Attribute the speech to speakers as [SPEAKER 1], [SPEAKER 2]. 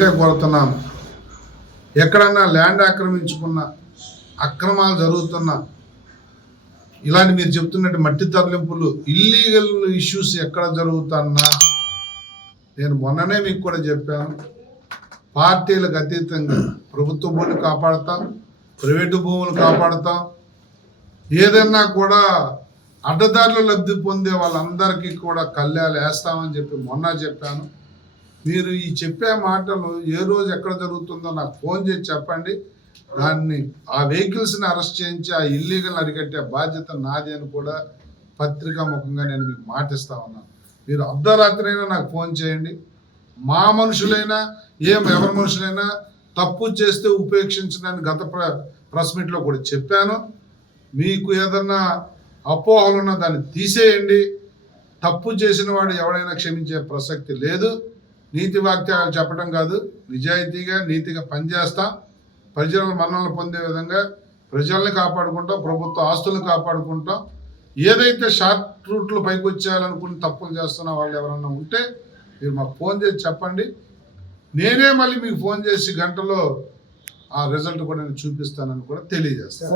[SPEAKER 1] చెప్తున్నాను ఎక్కడన్నా ల్యాండ్ ఆక్రమించుకున్న అక్రమాలు జరుగుతున్న ఇలాంటి మీరు చెప్తున్నట్టు మట్టి తరలింపులు ఇల్లీగల్ ఇష్యూస్ ఎక్కడ జరుగుతున్నా నేను మొన్ననే మీకు కూడా చెప్పాను. పార్టీలకు అతీతంగా ప్రభుత్వ భూములు కాపాడుతాం ప్రైవేటు భూములు కాపాడుతాం. ఏదన్నా కూడా అడ్డదారులు లబ్ధి పొందే వాళ్ళందరికీ కూడా కళ్యాలు వేస్తామని చెప్పి మొన్న చెప్పాను. మీరు ఈ చెప్పే మాటలు ఏ రోజు ఎక్కడ జరుగుతుందో నాకు ఫోన్ చేసి చెప్పండి. దాన్ని ఆ వెహికల్స్ని అరెస్ట్ చేయించి ఆ ఇల్లీగల్ని అరికట్టే బాధ్యత నాది అని కూడా పత్రికా ముఖంగా నేను మీకు మాటిస్తా ఉన్నాను. మీరు అర్ధరాత్రి అయినా నాకు ఫోన్ చేయండి. మా మనుషులైనా ఏం ఎవరి మనుషులైనా తప్పు చేస్తే ఉపేక్షించడానికి గత ప్ర ప్రెస్ మీట్లో కూడా చెప్పాను. మీకు ఏదన్నా అపోహలు ఉన్నా దాన్ని తీసేయండి. తప్పు చేసిన వాడు ఎవడైనా క్షమించే ప్రసక్తి లేదు. నీతి వాక్యాలు చెప్పడం కాదు. నిజాయితీగా నీతిగా పనిచేస్తాం. ప్రజలను మన్నలు పొందే విధంగా ప్రజల్ని కాపాడుకుంటాం ప్రభుత్వ ఆస్తులను కాపాడుకుంటాం. ఏదైతే షార్ట్ రూట్లు పైకి వచ్చేయాలనుకుని తప్పులు చేస్తున్న వాళ్ళు ఎవరన్నా ఉంటే మీరు మాకు ఫోన్ చేసి చెప్పండి. నేనే మళ్ళీ మీకు ఫోన్ చేసి గంటలో ఆ రిజల్ట్ కూడా నేను చూపిస్తానని కూడా తెలియజేస్తాను.